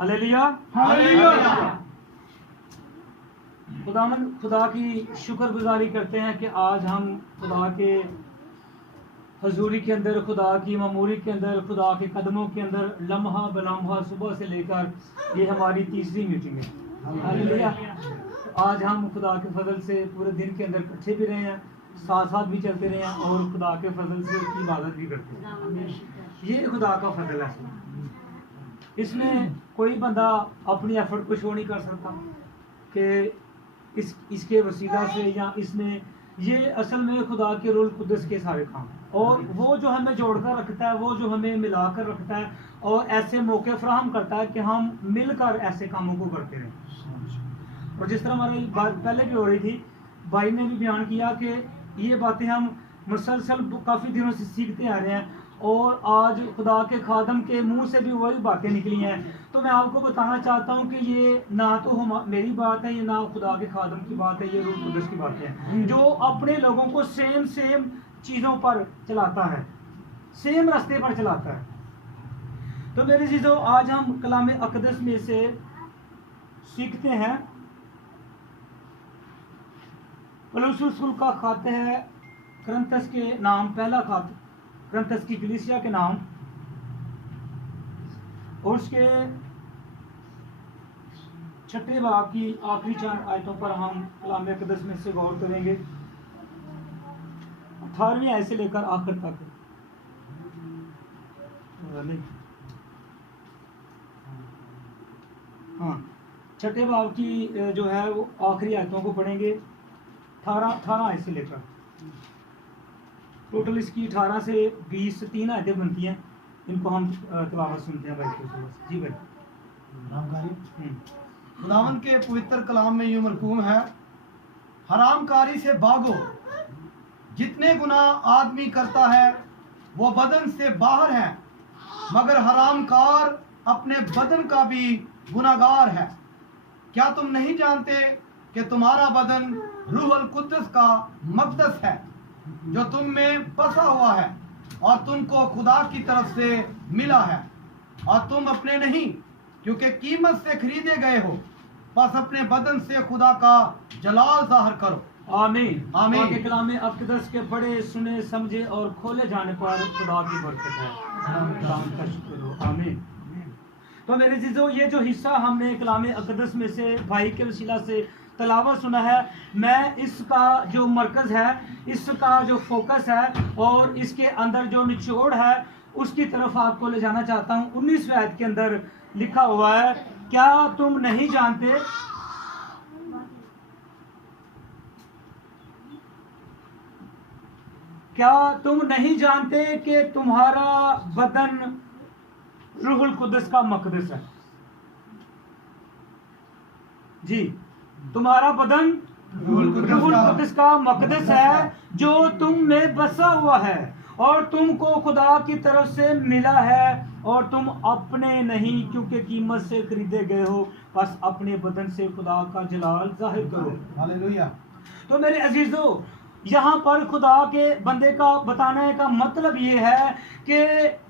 Hallelujah hallelujah. खुदा की शुक्रगुजारी करते हैं कि आज हम खुदा के हजूरी के अंदर, खुदा की मामूरी के अंदर, खुदा के कदमों के अंदर लम्हा बलम्हा सुबह से लेकर ये हमारी तीसरी मीटिंग है। हालेलुया। आज हम खुदा के फजल से पूरे दिन के अंदर इकट्ठे भी रहे हैं, साथ साथ भी चलते रहे हैं और खुदा के फजल से उसकी इबादत भी करते हैं। ये खुदा का फजल है। इसमें कोई बंदा अपनी एफर्ट को शो नहीं कर सकता कि इसके वसीला से या इसमें, ये असल में खुदा के रूह कुद्दस के सारे काम, और वो जो हमें जोड़कर रखता है, वो जो हमें मिलाकर रखता है और ऐसे मौके फराहम करता है कि हम मिलकर ऐसे कामों को करते रहें। और जिस तरह हमारी बात पहले भी हो रही थी, भाई ने भी बयान किया कि ये बातें हम मुसलसल काफ़ी दिनों से सीखते आ रहे हैं और आज खुदा के खादम के मुंह से भी वही बातें निकली हैं। तो मैं आपको बताना चाहता हूं कि ये ना तो मेरी बात है, ये ना खुदा के खादम की बात है, ये रूह कुद्दस की बात है जो अपने लोगों को सेम चीज़ों पर चलाता है, सेम रास्ते पर चलाता है। तो मेरे चीज़ों, आज हम कलाम अक़दस में से सीखते हैं। पौलुस रसूल का खत है कुरिन्थस के नाम, पहला खत कुरिन्थस की कलीसिया के नाम, और उसके 6 बाब की आखिरी 4 आयतों पर हम कलाम अक़दस में से गौर करेंगे, 18वीं आयत से लेकर आखिर तक। हाँ, 6 बाब की जो है वो आखिरी आयतों को पढ़ेंगे, 18 आयत से लेकर। टोटल इसकी 18 से 20 3 आयतें बनती हैं। इनको हम तिलावत सुनते हैं भाई के। जी भाई। खुदावन के पवित्र कलाम में यूं मरकूम है, हरामकारी से भागो, जितने गुनाह आदमी करता है वो बदन से बाहर है, मगर हरामकार अपने बदन का भी गुनाहगार है। क्या तुम नहीं जानते कि तुम्हारा बदन रूह अल कुद्दस का मक़दस है जो तुम में बसा हुआ है और तुमको खुदा की तरफ से मिला है, और तुम अपने नहीं क्योंकि कीमत से खरीदे गए हो। बस अपने बदन से खुदा का जलाल जाहिर करो। आमीन आमीन। के कलाम अक़दस के पढ़े, सुने, समझे और खोले जाने पर खुदा की बरकत है। का शुक्र हो। आमीन। तो मेरे चीज़ों, ये जो हिस्सा हमने कलाम अक़दस में से भाई के वसीला से तलावत सुना है, मैं इसका जो मरकज़ है, इसका जो फोकस है और इसके अंदर जो निचोड़ है उसकी तरफ आपको ले जाना चाहता हूँ। 19वीं आयत के अंदर लिखा हुआ है, क्या तुम नहीं जानते, क्या तुम नहीं जानते कि तुम्हारा बदन रूहुल कुद्दस का मक़दस है। जी, तुम्हारा बदन रूहुल कुद्दस का मक़दस है जो तुम में बसा हुआ है और तुमको खुदा की तरफ से मिला है, और तुम अपने नहीं क्योंकि कीमत से खरीदे गए हो। बस अपने बदन से खुदा का जलाल जाहिर करो। हालेलुया। तो मेरे अजीजों, यहाँ पर खुदा के बंदे का बताने का मतलब ये है कि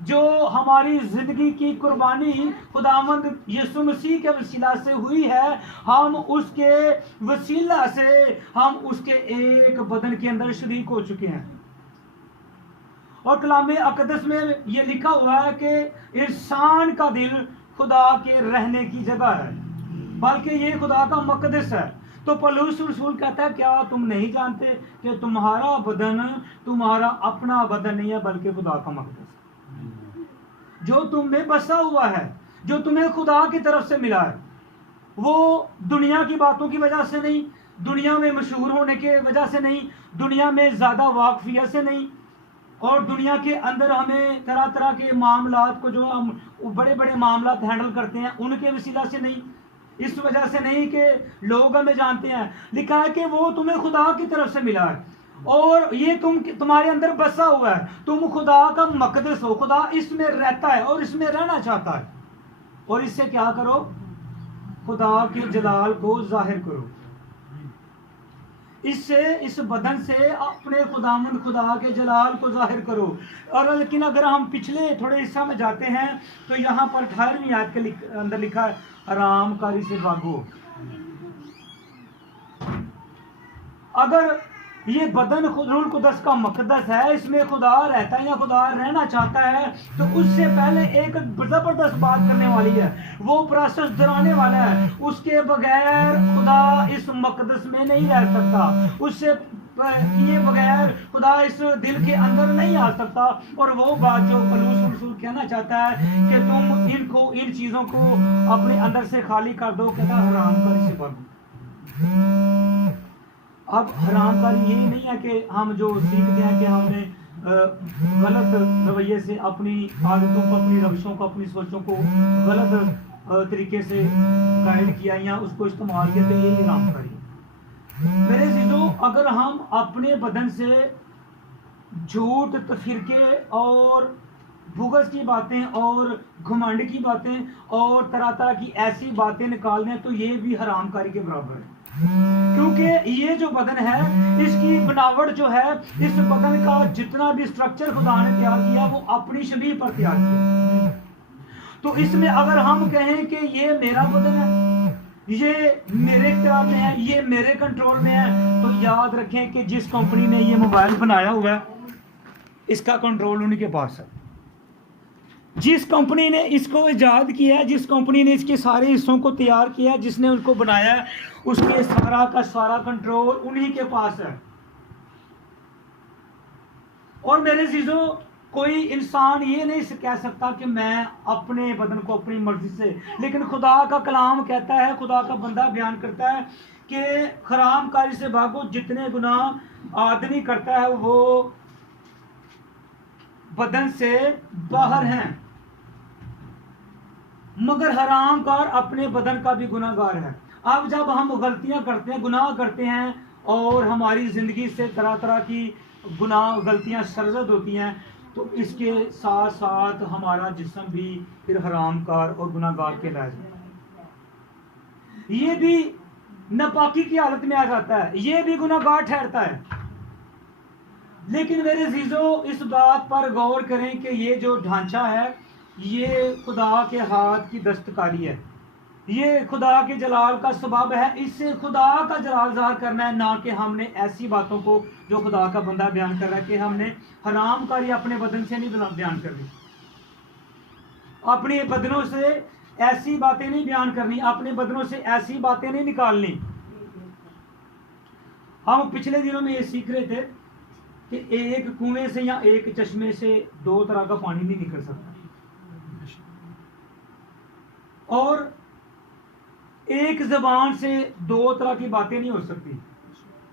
जो हमारी ज़िंदगी की कुर्बानी खुदावंद यीशु मसीह के वसीला से हुई है, हम उसके वसीला से हम उसके एक बदन के अंदर शरीक हो चुके हैं। और कलाम अक़दस में ये लिखा हुआ है कि इंसान का दिल खुदा के रहने की जगह है, बल्कि ये खुदा का मक़दस है। तो पौलुस रसूल कहता है, क्या तुम नहीं जानते कि तुम्हारा बदन तुम्हारा अपना बदन नहीं है बल्कि खुदा का मक़दस है जो तुम में बसा हुआ है, जो तुम्हें खुदा की तरफ से मिला है। वो दुनिया की बातों की वजह से नहीं, दुनिया में मशहूर होने की वजह से नहीं, दुनिया में ज़्यादा वाकफियत से नहीं, और दुनिया के अंदर हमें तरह तरह के मामलात को, जो हम बड़े बड़े मामलात हैंडल करते हैं, उनके वसीला से नहीं, इस वजह से नहीं कि लोग हमें जानते हैं। लिखा है कि वो तुम्हें खुदा की तरफ से मिला है और ये तुम्हारे अंदर बसा हुआ है, तुम खुदा का मक़दस हो, खुदा इसमें रहता है और इसमें रहना चाहता है। और इससे क्या करो, खुदा के जलाल को जाहिर करो। इससे, इस बदन से अपने खुदावंद खुदा के जलाल को जाहिर करो। और लेकिन अगर हम पिछले थोड़े हिस्सा में जाते हैं तो यहाँ पर 18वीं आयत के अंदर लिखा है, हरामकारी से भागो। अगर ये बदन रूह कुदस का मकदस है, इसमें खुदा रहता है या खुदा रहना चाहता है, तो उससे पहले एक जबरदस्त बात करने वाली है, वो प्रोसेस डराने वाला है। उसके बगैर खुदा इस मकदस में नहीं रह सकता, उससे किए बगैर खुदा इस दिल के अंदर नहीं आ सकता। और वो बात जो पौलुस रसूल कहना चाहता है कि तुम इन चीजों को अपने अंदर से खाली कर दो, कहता हरामकारी से भागो। अब हरामकारी यही नहीं है कि हम जो सीखते हैं कि हमने गलत रवैये से अपनी आदतों को, अपनी रवशों को, अपनी सोचों को गलत तरीके से गाइड किया या उसको इस्तेमाल किया, तो यही हरामकारी है। मेरे अजीजों, अगर हम अपने बदन से झूठ, तफिरके और भुगस की बातें और घमंड की बातें और तरह तरह की ऐसी बातें निकाल दें, तो ये भी हरामकारी के बराबर है। क्योंकि ये जो बदन है, इसकी बनावट जो है, इस बदन का जितना भी स्ट्रक्चर खुदा ने तैयार किया वो अपनी शबीह पर तैयार किया। तो इसमें अगर हम कहें कि ये मेरा बदन है, ये मेरे इख्तियार में है, ये मेरे कंट्रोल में है, तो याद रखें कि जिस कंपनी ने ये मोबाइल बनाया हुआ है, इसका कंट्रोल उन्हीं के पास है। जिस कंपनी ने इसको इजाद किया है, जिस कंपनी ने इसके सारे हिस्सों को तैयार किया है, जिसने उनको बनाया है, उसके सारा का सारा कंट्रोल उन्हीं के पास है। और मेरे अजीजों, कोई इंसान ये नहीं कह सकता कि मैं अपने बदन को अपनी मर्जी से, लेकिन खुदा का कलाम कहता है, खुदा का बंदा बयान करता है कि हरामकारी से भागो। जितने गुनाह आदमी करता है वो बदन से बाहर हैं, मगर हरामकार अपने बदन का भी गुनाहगार है। अब जब हम गलतियां करते हैं, गुनाह करते हैं, और हमारी जिंदगी से तरह तरह की गुनाह गलतियां सरजद होती हैं, तो इसके साथ साथ हमारा जिस्म भी फिर हरामकार और गुनाहगार के लायक है। ये भी नापाकी की हालत में आ जाता है, ये भी गुनाहगार ठहरता है। लेकिन मेरे अजीजों, इस बात पर गौर करें कि ये जो ढांचा है, ये खुदा के हाथ की दस्तकारी है, ये खुदा के जलाल का सबब है। इससे खुदा का जलाल ज़ाहिर करना है, ना कि हमने ऐसी बातों को जो खुदा का बंदा बयान कर रहा है कि हमने हरामकारी अपने बदन से नहीं बयान करनी, अपने बदनों से ऐसी बातें नहीं बयान करनी, अपने बदनों से ऐसी बातें नहीं निकालनी। हम पिछले दिनों में ये सीख रहे थे कि एक कुएं से या एक चश्मे से दो तरह का पानी नहीं निकल सकता, और एक जबान से दो तरह की बातें नहीं हो सकती,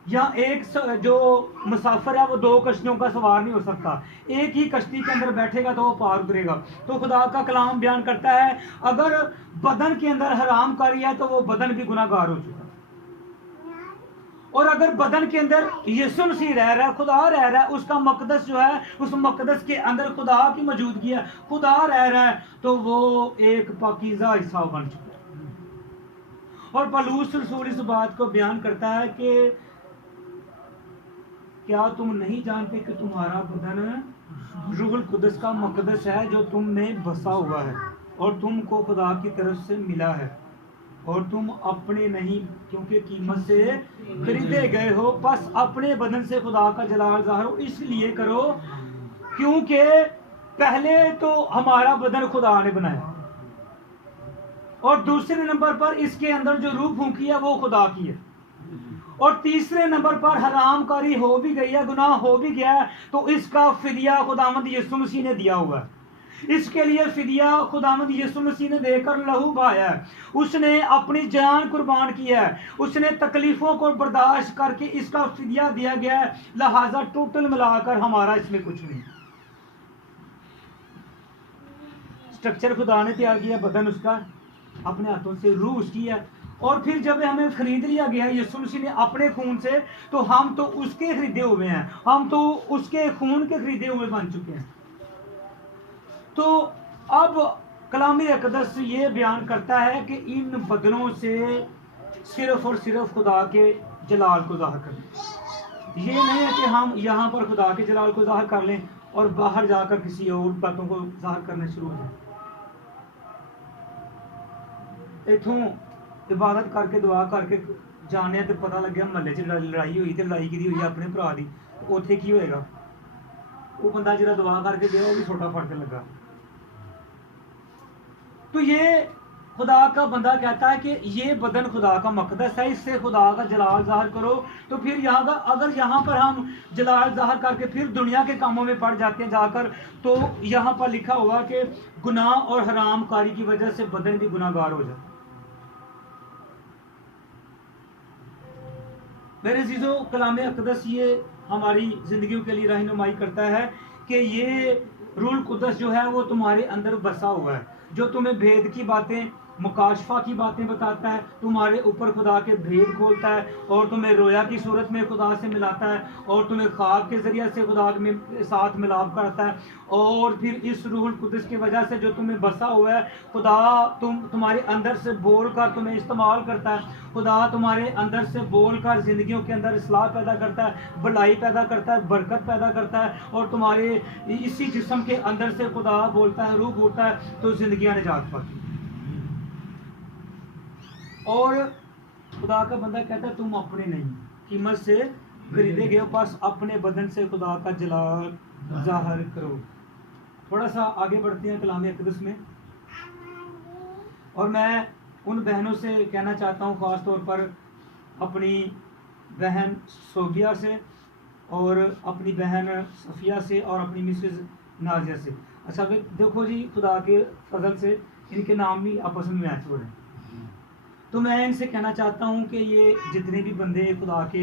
या एक जो मुसाफिर है वो दो कश्तियों का सवार नहीं हो सकता। एक ही कश्ती के अंदर बैठेगा तो वो पार उतरेगा। तो खुदा का कलाम बयान करता है, अगर बदन के अंदर हरामकारी है तो वो बदन भी गुनाहगार हो चुका है। और अगर बदन के अंदर यीशु मसीह रह रहा है, खुदा रह रहा है, उसका मकदस जो है, उस मकदस के अंदर खुदा की मौजूदगी है, खुदा रह रहा है, तो वो एक पाकीज़ा हिस्सा बन चुका है। और पौलुस रसूल इस बात को बयान करता है कि क्या तुम नहीं जानते कि तुम्हारा बदन रूहुल कुदस का मकदस है जो तुम में बसा हुआ है और तुमको खुदा की तरफ से मिला है, और तुम अपने नहीं क्योंकि कीमत से खरीदे गए हो। बस अपने बदन से खुदा का जलाल ज़ाहिर इसलिए करो क्योंकि पहले तो हमारा बदन खुदा ने बनाया, और दूसरे नंबर पर इसके अंदर जो रूह फूंकी है वो खुदा की है, और तीसरे नंबर पर हरामकारी हो भी गई है, गुनाह हो भी गया है, तो इसका फिदिया खुदावंद यीशु मसीह ने दिया हुआ है। इसके लिए फिदिया खुदावंद यीशु मसीह ने देकर लहू बहाया है, उसने अपनी जान कुर्बान किया है, उसने तकलीफों को बर्दाश्त करके इसका फिदिया दिया गया है। लिहाजा टोटल मिलाकर हमारा इसमें कुछ नहीं। स्ट्रक्चर खुदा ने तैयार किया, बदन उसका अपने हाथों से, रूह उसकी है, और फिर जब हमें खरीद लिया गया यीशु मसीह ने अपने खून से, तो हम तो उसके खरीदे हुए हैं, हम तो उसके खून के खरीदे हुए बन चुके हैं। तो अब कलाम अक़दस ये बयान करता है कि इन बदनों से सिर्फ और सिर्फ खुदा के जलाल को ज़ाहिर करना। ये नहीं है कि हम यहाँ पर खुदा के जलाल को ज़ाहिर कर लें और बाहर जाकर किसी और बातों को ज़ाहिर करना शुरू हो जाए। इथों इबादत करके दुआ करके जाने तो पता लगे महल्ले च लड़ाई हुई तो लड़ाई की हुई अपने भरा की, उत्थे की होएगा? वो बंदा जो दुआ करके गया वो भी छोटा फड़ के लगा। तो ये खुदा का बंदा कहता है कि ये बदन खुदा का मकदस है, इससे खुदा का जलाल ज़ाहिर करो। तो फिर यहाँ का अगर यहाँ पर हम जलाल ज़ाहिर करके फिर दुनिया के कामों में पड़ जाते हैं जाकर, तो यहाँ पर लिखा हुआ कि गुनाह और हराम कारी की वजह से बदन भी गुनाहगार हो जाता है। मेरे अजीजों, कलाम अक़दस ये हमारी ज़िंदगियों के लिए रहनुमाई करता है कि ये रूल कुदस जो है वो तुम्हारे अंदर बसा हुआ है, जो तुम्हें भेद की बातें, मुकाशफा की बातें बताता है, तुम्हारे ऊपर खुदा के भेद खोलता है और तुम्हें रोया की सूरत में खुदा से मिलाता है और तुम्हें ख्वाब के ज़रिए से खुदा के साथ मिलाप करता है। और फिर इस रूहुल कुदस की वजह से जो तुम्हें बसा हुआ है, खुदा तुम्हारे अंदर से बोल कर तुम्हें इस्तेमाल करता है। खुदा तुम्हारे अंदर से बोल कर ज़िंदगियों के अंदर इस्लाह पैदा करता है, भलाई पैदा करता है, बरकत पैदा करता है और तुम्हारे इसी जिस्म के अंदर से खुदा बोलता है, रूह बोलता है, तो ज़िंदगियाँ निजात पाती। और खुदा का बंदा कहता है तुम अपने नहीं, कीमत से खरीदे गए हो, बस अपने बदन से खुदा का जलाल ज़ाहिर करो। थोड़ा सा आगे बढ़ते हैं कलाम अक़दस में, और मैं उन बहनों से कहना चाहता हूँ, ख़ास तौर पर अपनी बहन सोबिया से और अपनी बहन सफ़िया से और अपनी मिसेस नाजिया से। अच्छा देखो जी, खुदा के फजल से इनके नाम भी आपस में मैच हो रहे हैं। तो मैं इनसे कहना चाहता हूँ कि ये जितने भी बंदे खुदा के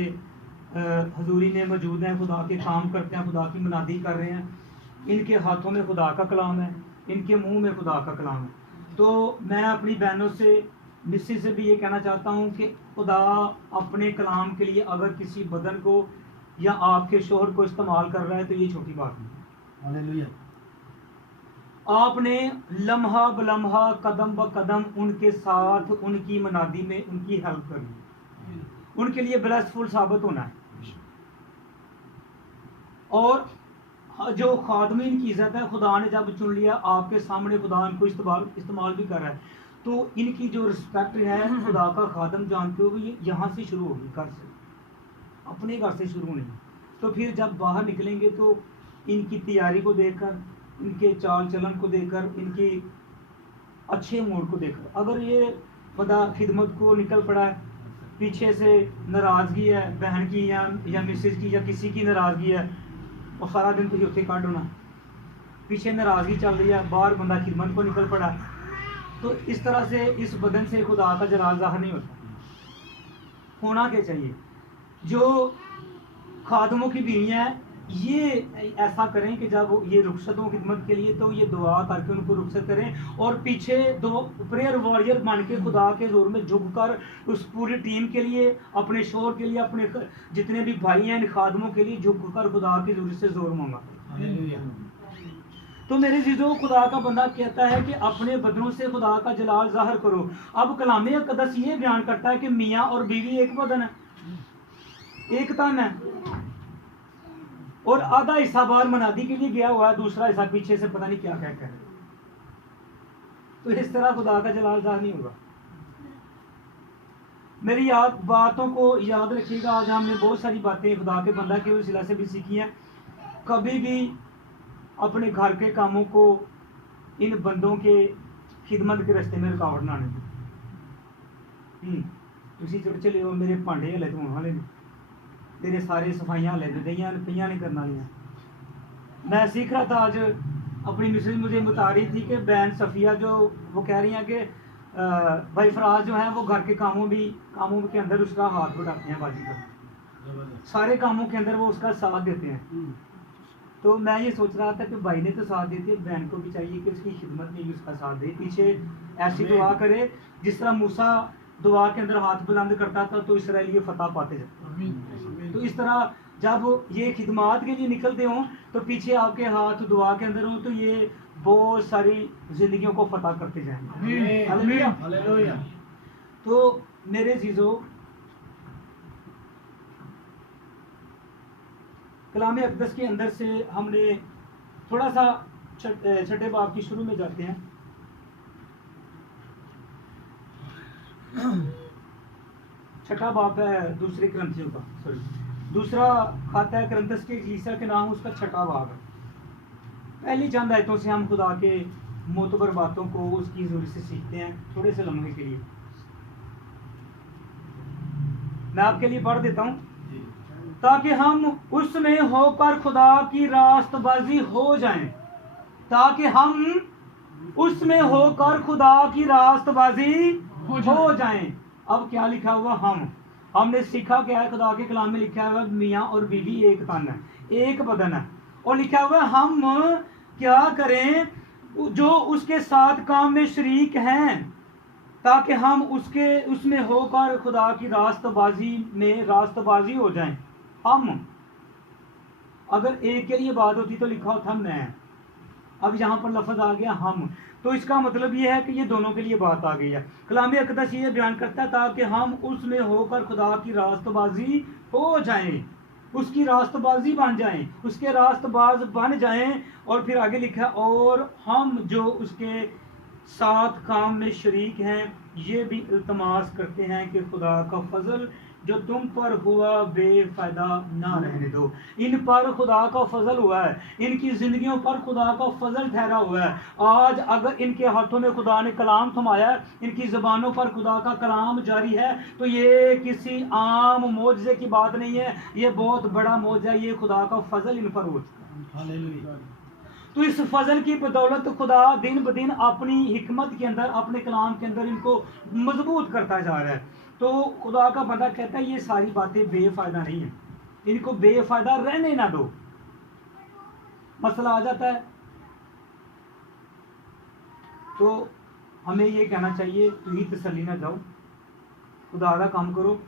हजूरी में मौजूद हैं, खुदा के काम करते हैं, खुदा की मुनादी कर रहे हैं, इनके हाथों में खुदा का कलाम है, इनके मुंह में खुदा का कलाम है। तो मैं अपनी बहनों से, मिसेस से भी ये कहना चाहता हूँ कि खुदा अपने कलाम के लिए अगर किसी बदन को या आपके शोहर को इस्तेमाल कर रहा है तो ये छोटी बात नहीं। हालेलुया। आपने लम्हा बलम्हा कदम ब कदम उनके साथ उनकी मनादी में उनकी हेल्प करनी, उनके लिए ब्लेसफुल साबित होना है। और जो खादमीन की इज्जत है, खुदा ने जब चुन लिया आपके सामने, खुदा इनको इस्तेमाल भी कर रहा है, तो इनकी जो रिस्पेक्ट है खुदा का खादम जानते हो ये यहाँ से शुरू होगी, घर से, अपने घर से शुरू नहीं। तो फिर जब बाहर निकलेंगे तो इनकी तैयारी को देखकर, इनके चाल चलन को देखकर, इनकी अच्छे मूड को देखकर, अगर ये खुदा खिदमत को निकल पड़ा है, पीछे से नाराज़गी है बहन की या मिसेज की या किसी की नाराज़गी है, और सारा दिन तो उत्थे काट होना, पीछे नाराज़गी चल रही है, बाहर बंदा खिदमत को निकल पड़ा, तो इस तरह से इस बदन से खुदा का जलाल ज़ाहिर नहीं होता। होना क्या चाहिए? जो खादमों की बीवियाँ हैं ये ऐसा करें कि जब ये रुखसत हो खिदमत के लिए तो ये दुआ करके उनको रुखसत करें, और पीछे दो प्रेयर वॉरियर बन के खुदा के जोर में झुक कर उस पूरी टीम के लिए, अपने शोर के लिए, अपने जितने भी भाई हैं इन खादमों के लिए झुक कर खुदा के जोर से जोर मांगा। तो मेरे जीजों, खुदा का बंदा कहता है कि अपने बदनों से खुदा का जलाल ज़ाहिर करो। अब कलाम अक़दस ये बयान करता है कि मियाँ और बीवी एक बदन है, एक तन है, और आधा हिस्सा बाहर मनादी के लिए गया हुआ है, दूसरा हिस्सा पीछे से पता नहीं क्या क्या कह रहे। तो इस तरह खुदा का जलाल ज़ाहिर नहीं होगा। मेरी बातों को याद रखिएगा। आज हमने बहुत सारी बातें खुदा के बंदा के वसीला से भी सीखी हैं। कभी भी अपने घर के कामों को इन बंदों के खिदमत के रास्ते में रुकावट ना आने दी। तुसी चले हो मेरे भांडे हले धोने वाले ने, तेरे सारे सफाइयाँ हले दियाँ पियाँ नहीं करने वाली। मैं सीख रहा था आज, अपनी मिसेज मुझे बता रही थी कि बहन सफ़िया जो वो कह रही हैं कि भाई फराज जो है वो घर के कामों के अंदर उसका हाथ बढ़ाते हैं, बाजी का सारे कामों के अंदर वो उसका साथ देते हैं। तो मैं ये सोच रहा था कि भाई ने तो साथ देती है, बहन को भी चाहिए कि उसकी खिदमत में भी उसका साथ दे, पीछे ऐसी दुआ करे जिस तरह मूसा दुआ के अंदर हाथ बुलंद करता था तो इसराइली फतह पाते जाते। तो इस तरह जब ये खिदमत के लिए निकलते हों तो पीछे आपके हाथ दुआ के अंदर हों तो ये बहुत सारी जिंदगियों को फतह करते जाएंगे। हालेलुया। तो मेरे चीज़ों, कलाम अक़दस के अंदर से हमने थोड़ा सा छठे बाब की शुरू में जाते हैं। छठा बाब है दूसरे करंथियों का, सॉरी दूसरा खाता है करंथस के कलीसिया के नाम, उसका छठा बाब है। पहली चंद आयतों से हम खुदा के मोतबर बातों को उसकी ज़रूरत से सीखते हैं थोड़े से लम्हे के लिए। मैं आपके लिए पढ़ देता हूँ। ताकि हम उसमें होकर खुदा की रास्तबाजी हो जाएं, ताकि हम उसमें होकर खुदा की रास्तबाजी हो जाएं। अब क्या लिखा हुआ? हमने सीखा क्या है? खुदा के कलाम में लिखा हुआ मियाँ और बीवी एक तन है, एक बदन है, और लिखा हुआ हम क्या करें? जो उसके साथ काम में शरीक हैं, ताकि हम उसमें होकर खुदा की रास्तबाजी हो जाएं। हम, अगर एक के लिए बात होती तो लिखा होता मैं, अब यहाँ पर लफ्ज आ गया हम, तो इसका मतलब ये है कि ये दोनों के लिए बात आ गई है। कलाम अक़दस ये बयान करता है ताकि हम उसमें होकर खुदा की रास्तबाजी हो जाएं, उसकी रास्तबाजी बन जाएं, उसके रास्तबाज बन जाएं। और फिर आगे लिखा, और हम जो उसके साथ काम में शरीक हैं ये भी इल्तमास करते हैं कि खुदा का फजल जो तुम पर हुआ बेफायदा ना रहने दो। इन पर खुदा का फजल हुआ है, इनकी जिंदगियों पर खुदा का फजल ठहरा हुआ है। आज अगर इनके हाथों में खुदा ने कलाम थमाया है, इनकी ज़बानों पर खुदा का कलाम जारी है, तो ये किसी आम मौजज़े की बात नहीं है, ये बहुत बड़ा मौजज़ा, ये खुदा का फजल इन पर हो चुका है। तो इस फजल की बदौलत खुदा दिन ब दिन अपनी हिकमत के अंदर, अपने कलाम के अंदर इनको मजबूत करता जा रहा है। तो खुदा का बंदा कहता है ये सारी बातें बेफायदा नहीं है, इनको बेफायदा रहने ना दो। मसला आ जाता है तो हमें ये कहना चाहिए तुही तसल्ली ना जाओ, खुदा दा काम करो,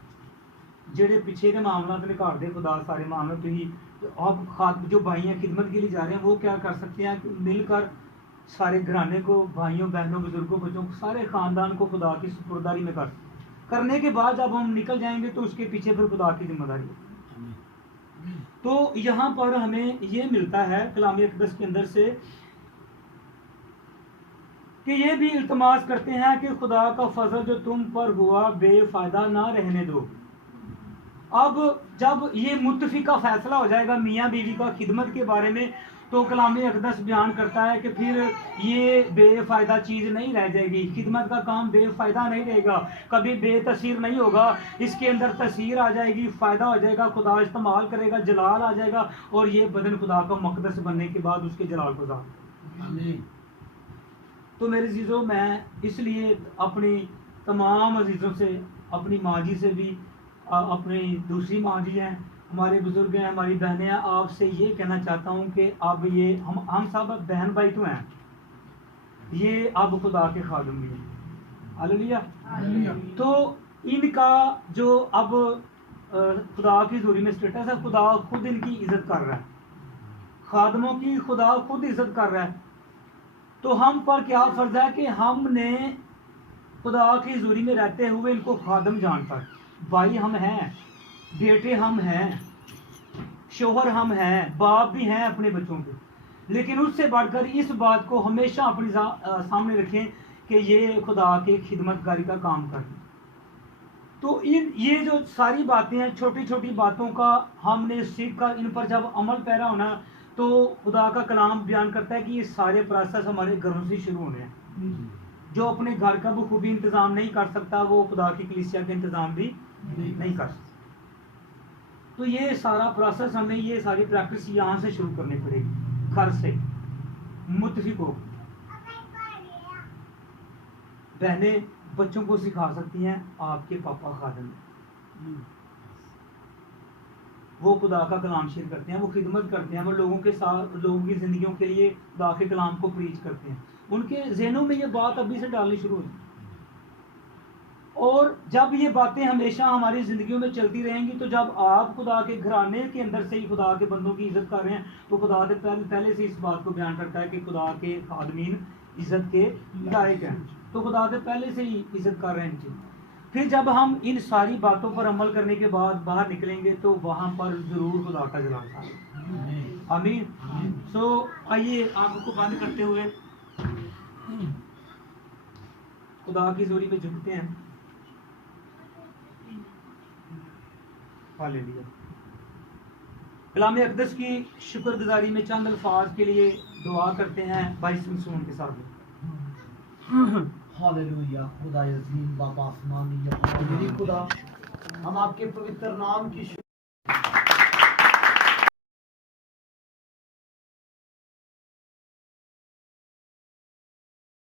जेड़े पिछे के मामला ने घर दे खुदा सारे मामले तुही आप जो भाई हैं खिदमत के लिए जा रहे हैं, वो क्या कर सकते हैं कि मिलकर सारे घराने को, भाइयों बहनों बुजुर्गों बच्चों सारे ख़ानदान को खुदा की सुपुर्दारी में करने के बाद जब हम निकल जाएंगे तो उसके पीछे फिर खुदा की जिम्मेदारी है। तो यहाँ पर हमें ये मिलता है कलाम अक़दस के अंदर से कि ये भी इल्तमास करते हैं कि खुदा का फजल जो तुम पर हुआ बेफायदा ना रहने दो। अब जब ये मुत्तफी का फैसला हो जाएगा मियाँ बीवी का खिदमत के बारे में, तो कलाम अक़दस बयान करता है कि फिर ये बेफ़ायदा चीज़ नहीं रह जाएगी, खिदमत का काम बेफ़ायदा नहीं रहेगा, कभी बेतसीर नहीं होगा, इसके अंदर तसीर आ जाएगी, फ़ायदा हो जाएगा, खुदा इस्तेमाल करेगा, जलाल आ जाएगा, और ये बदन खुदा का मक़दस बनने के बाद उसके जलाल को ज़ाहिर। तो मेरे अज़ीज़ों, मैं इसलिए अपनी तमाम अज़ीज़ों से, अपनी माँ जी से भी, अपनी दूसरी माँ जी हैं, हमारे बुजुर्ग हैं, हमारी बहनें हैं, आपसे ये कहना चाहता हूँ कि अब ये हम सब बहन भाई तो हैं, ये अब खुदा के खादिम भी हैं। हालेलुया। तो इनका जो अब खुदा की ज़रूरी में स्टेटस है, खुदा खुद इनकी इज़्ज़त कर रहा है, खादमों की खुदा खुद इज़्ज़त कर रहा है। तो हम पर क्या फ़र्ज़ है कि हमने खुदा की ज़रूरी में रहते हुए इनको खादम जानकर, भाई हम हैं, बेटे हम हैं, शोहर हम हैं, बाप भी हैं अपने बच्चों के, लेकिन उससे बढ़कर इस बात को हमेशा अपने सामने रखें कि ये खुदा के खिदमतगारी का काम करें। तो ये जो सारी बातें हैं, छोटी छोटी बातों का हमने सीख कर इन पर जब अमल पैरा होना, तो खुदा का कलाम बयान करता है कि ये सारे प्रोसेस हमारे घरों से शुरू होने हैं। जो अपने घर का बखूबी इंतज़ाम नहीं कर सकता, वो खुदा की कलीसिया का इंतज़ाम भी नहीं कर सकता। तो ये सारा प्रोसेस हमें, ये सारी प्रैक्टिस यहाँ से शुरू करनी पड़ेगी, घर से। मुत्तफिक हो, बहनें बच्चों को सिखा सकती हैं आपके पापा खादिम, वो खुदा का कलाम शेयर करते हैं, वो खिदमत करते हैं, वो लोगों के साथ, लोगों की ज़िंदगियों के लिए खुदा के कलाम को प्रीच करते हैं। उनके जहनों में ये बात अभी से डालनी शुरू होगी, और जब ये बातें हमेशा हमारी ज़िंदगियों में चलती रहेंगी, तो जब आप खुदा के घराने के अंदर से ही खुदा के बंदों की इज़्ज़त कर रहे हैं, तो खुदा से पहले से इस बात को बयान करता है कि खुदा के खादमीन इज़्ज़त के लायक हैं, तो खुदा से पहले से ही इज़्ज़त कर रहे हैं। फिर जब हम इन सारी बातों पर अमल करने के बाद बाहर निकलेंगे, तो वहाँ पर ज़रूर खुदा का जलाल है। आमीन। सो आइए आंखों को बंद करते हुए खुदा की जोरी में झुकते हैं। हालेलुया। कलाम अक़दस की शुक्रगुजारी में चंद अल्फाज के लिए दुआ करते हैं भाई सुन के साथ। हालेलुया। खुदा अज़ीम बाबा आसमानी या खुदा, हम आपके पवित्र नाम की